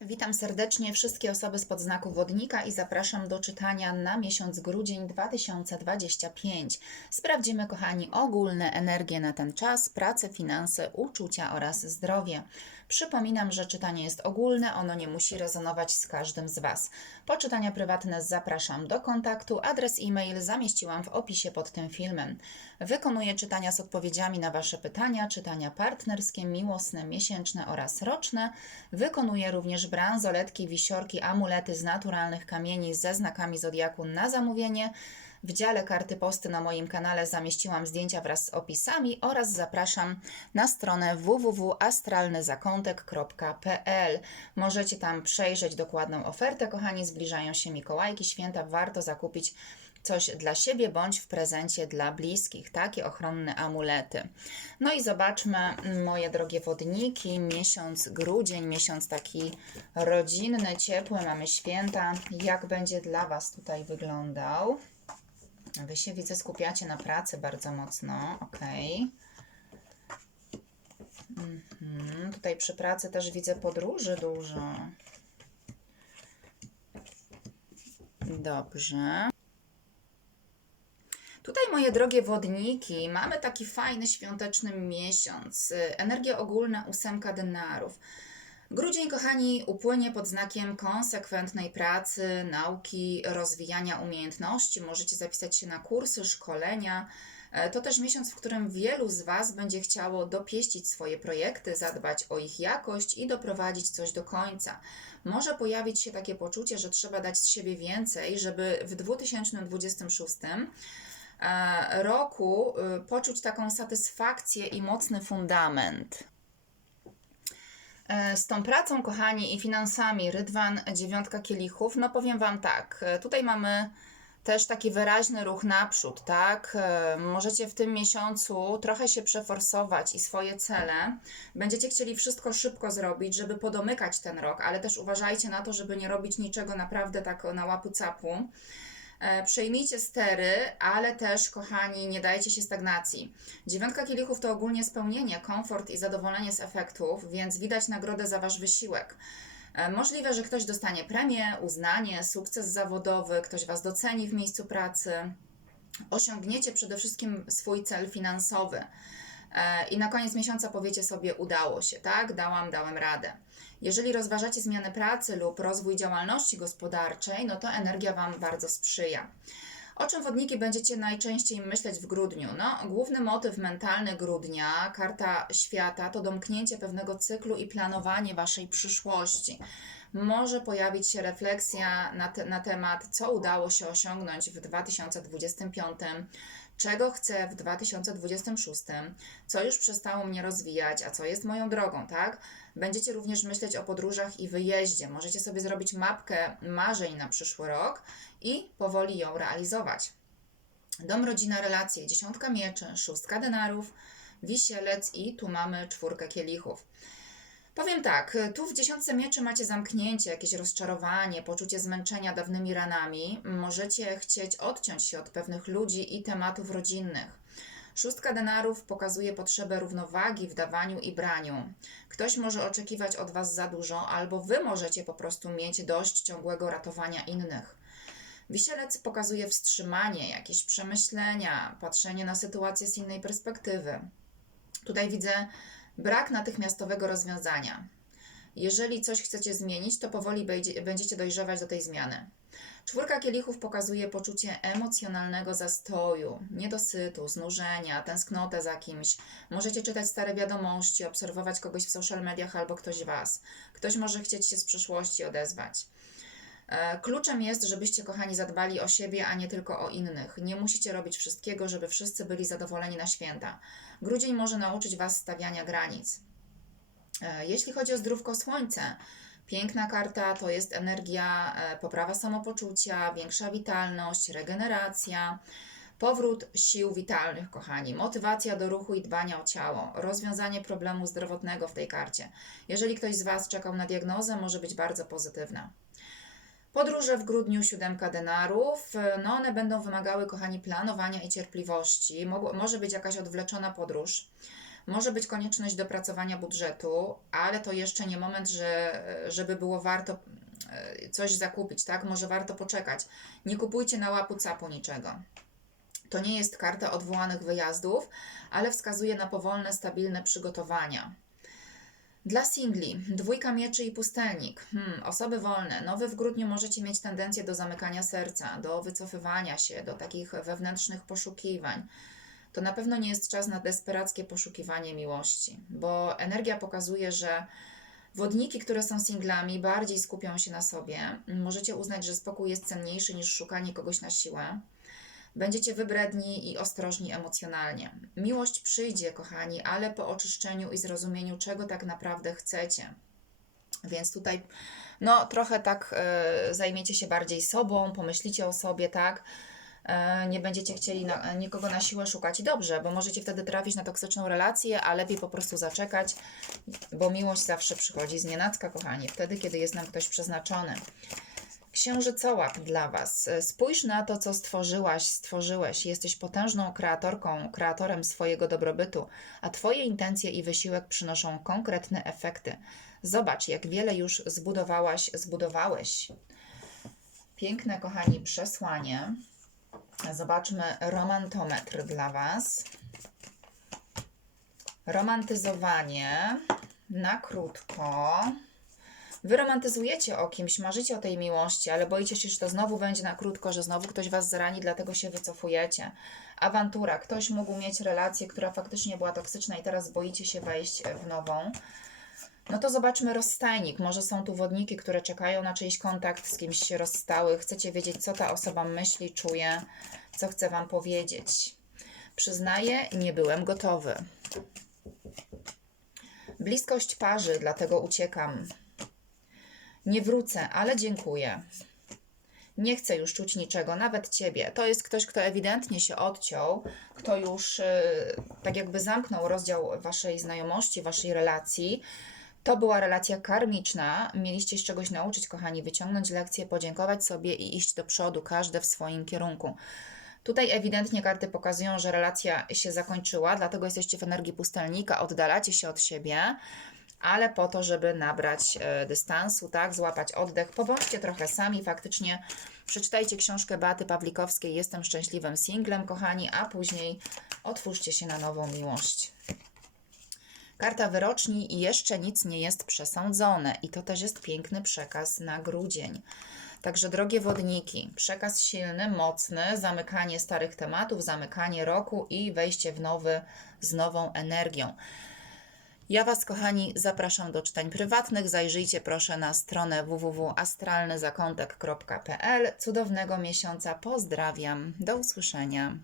Witam serdecznie wszystkie osoby spod znaku wodnika i zapraszam do czytania na miesiąc grudzień 2025. Sprawdzimy, kochani, ogólne energie na ten czas, pracę, finanse, uczucia oraz zdrowie. Przypominam, że czytanie jest ogólne, ono nie musi rezonować z każdym z Was. Po czytania prywatne zapraszam do kontaktu. Adres e-mail zamieściłam w opisie pod tym filmem. Wykonuję czytania z odpowiedziami na Wasze pytania, czytania partnerskie, miłosne, miesięczne oraz roczne. Wykonuję również bransoletki, wisiorki, amulety z naturalnych kamieni ze znakami zodiaku na zamówienie. W dziale karty posty na moim kanale zamieściłam zdjęcia wraz z opisami oraz zapraszam na stronę www.astralnyzakątek.pl. Możecie tam przejrzeć dokładną ofertę. Kochani, zbliżają się Mikołajki, święta. Warto zakupić coś dla siebie bądź w prezencie dla bliskich, takie ochronne amulety. No i zobaczmy, moje drogie wodniki, miesiąc grudzień, miesiąc taki rodzinny, ciepły, mamy święta. Jak będzie dla Was tutaj wyglądał? Wy się widzę, skupiacie na pracy bardzo mocno, ok. Mhm. Tutaj przy pracy też widzę podróży dużo. Dobrze. Tutaj, moje drogie wodniki, mamy taki fajny świąteczny miesiąc. Energia ogólna ósemka denarów. Grudzień, kochani, upłynie pod znakiem konsekwentnej pracy, nauki, rozwijania umiejętności. Możecie zapisać się na kursy, szkolenia. E, To też miesiąc, w którym wielu z Was będzie chciało dopieścić swoje projekty, zadbać o ich jakość i doprowadzić coś do końca. Może pojawić się takie poczucie, że trzeba dać z siebie więcej, żeby w 2026 e, roku y, poczuć taką satysfakcję i mocny fundament. E, Z tą pracą, kochani, i finansami, Rydwan, dziewiątka kielichów, no powiem Wam tak, e, tutaj mamy też taki wyraźny ruch naprzód, tak? E, Możecie w tym miesiącu trochę się przeforsować i swoje cele. Będziecie chcieli wszystko szybko zrobić, żeby podomykać ten rok, ale też uważajcie na to, żeby nie robić niczego naprawdę tak na łapu capu. E, Przejmijcie stery, ale też, kochani, nie dajcie się stagnacji. Dziewiątka kielichów to ogólnie spełnienie, komfort i zadowolenie z efektów, więc widać nagrodę za Wasz wysiłek. E, Możliwe, że ktoś dostanie premię, uznanie, sukces zawodowy, ktoś Was doceni w miejscu pracy. Osiągniecie przede wszystkim swój cel finansowy. E, I na koniec miesiąca powiecie sobie, udało się, tak? Dałam, dałem radę. Jeżeli rozważacie zmianę pracy lub rozwój działalności gospodarczej, no to energia Wam bardzo sprzyja. O czym wodniki będziecie najczęściej myśleć w grudniu? No, główny motyw mentalny grudnia, karta świata, to domknięcie pewnego cyklu i planowanie Waszej przyszłości. Może pojawić się refleksja na, te, na temat, co udało się osiągnąć w 2025, czego chcę w 2026, co już przestało mnie rozwijać, a co jest moją drogą, tak? Będziecie również myśleć o podróżach i wyjeździe. Możecie sobie zrobić mapkę marzeń na przyszły rok i powoli ją realizować. Dom, rodzina, relacje, dziesiątka mieczy, szóstka denarów, wisielec i tu mamy czwórkę kielichów. Powiem tak, tu w dziesiątce mieczy macie zamknięcie, jakieś rozczarowanie, poczucie zmęczenia dawnymi ranami. Możecie chcieć odciąć się od pewnych ludzi i tematów rodzinnych. Szóstka denarów pokazuje potrzebę równowagi w dawaniu i braniu. Ktoś może oczekiwać od Was za dużo, albo Wy możecie po prostu mieć dość ciągłego ratowania innych. Wisielec pokazuje wstrzymanie, jakieś przemyślenia, patrzenie na sytuację z innej perspektywy. Tutaj widzę brak natychmiastowego rozwiązania. Jeżeli coś chcecie zmienić, to powoli będzie- będziecie dojrzewać do tej zmiany. Czwórka kielichów pokazuje poczucie emocjonalnego zastoju, niedosytu, znużenia, tęsknotę za kimś. Możecie czytać stare wiadomości, obserwować kogoś w social mediach albo ktoś was. Ktoś może chcieć się z przeszłości odezwać. E, Kluczem jest, żebyście, kochani, zadbali o siebie, a nie tylko o innych. Nie musicie robić wszystkiego, żeby wszyscy byli zadowoleni na święta. Grudzień może nauczyć Was stawiania granic. E, Jeśli chodzi o zdrówko słońce, piękna karta to jest energia, e, poprawa samopoczucia, większa witalność, regeneracja, powrót sił witalnych, kochani, motywacja do ruchu i dbania o ciało, rozwiązanie problemu zdrowotnego w tej karcie. Jeżeli ktoś z Was czekał na diagnozę, może być bardzo pozytywna. Podróże w grudniu, siódemka denarów. No one będą wymagały, kochani, planowania i cierpliwości. Może być jakaś odwleczona podróż. Może być konieczność dopracowania budżetu, ale to jeszcze nie moment, że, żeby było warto e, coś zakupić, tak? Może warto poczekać. Nie kupujcie na łapu capu niczego. To nie jest karta odwołanych wyjazdów, ale wskazuje na powolne, stabilne przygotowania. Dla singli, dwójka mieczy i pustelnik. Hmm, osoby wolne. Nowy w grudniu możecie mieć tendencję do zamykania serca, do wycofywania się, do takich wewnętrznych poszukiwań. To na pewno nie jest czas na desperackie poszukiwanie miłości, bo energia pokazuje, że wodniki, które są singlami, bardziej skupią się na sobie. Możecie uznać, że spokój jest cenniejszy niż szukanie kogoś na siłę. Będziecie wybredni i ostrożni emocjonalnie. Miłość przyjdzie, kochani, ale po oczyszczeniu i zrozumieniu, czego tak naprawdę chcecie. Więc tutaj, no, trochę tak e, zajmiecie się bardziej sobą, pomyślicie o sobie, tak? E, nie będziecie chcieli na, nikogo na siłę szukać i dobrze, bo możecie wtedy trafić na toksyczną relację, a lepiej po prostu zaczekać, bo miłość zawsze przychodzi z nienacka, kochani, wtedy, kiedy jest nam ktoś przeznaczony. Księżycołap dla Was. Spójrz na to, co stworzyłaś, stworzyłeś. Jesteś potężną kreatorką, kreatorem swojego dobrobytu, a Twoje intencje i wysiłek przynoszą konkretne efekty. Zobacz, jak wiele już zbudowałaś, zbudowałeś. Piękne, kochani, przesłanie. Zobaczmy romantometr dla Was. Romantyzowanie na krótko. Wy romantyzujecie o kimś, marzycie o tej miłości, ale boicie się, że to znowu będzie na krótko, że znowu ktoś was zrani, dlatego się wycofujecie. Awantura. Ktoś mógł mieć relację, która faktycznie była toksyczna i teraz boicie się wejść w nową. No to zobaczmy rozstajnik. Może są tu wodniki, które czekają na czyjś kontakt, z kimś się rozstały. Chcecie wiedzieć, co ta osoba myśli, czuje, co chce wam powiedzieć. Przyznaję, nie byłem gotowy. Bliskość parzy, dlatego uciekam. Nie wrócę, ale dziękuję. Nie chcę już czuć niczego, nawet ciebie. To jest ktoś, kto ewidentnie się odciął, kto już yy, tak jakby zamknął rozdział waszej znajomości, waszej relacji. To była relacja karmiczna. Mieliście się czegoś nauczyć, kochani, wyciągnąć lekcję, podziękować sobie i iść do przodu, każde w swoim kierunku. Tutaj ewidentnie karty pokazują, że relacja się zakończyła, dlatego jesteście w energii pustelnika, oddalacie się od siebie ale po to, żeby nabrać e, dystansu, tak, złapać oddech. Pobądźcie trochę sami, faktycznie przeczytajcie książkę Beaty Pawlikowskiej Jestem szczęśliwym singlem, kochani, a później otwórzcie się na nową miłość. Karta wyroczni i jeszcze nic nie jest przesądzone i to też jest piękny przekaz na grudzień. Także drogie wodniki, przekaz silny, mocny, zamykanie starych tematów, zamykanie roku i wejście w nowy z nową energią. Ja Was, kochani, zapraszam do czytań prywatnych. Zajrzyjcie proszę na stronę www.astralnyzakątek.pl. Cudownego miesiąca. Pozdrawiam. Do usłyszenia.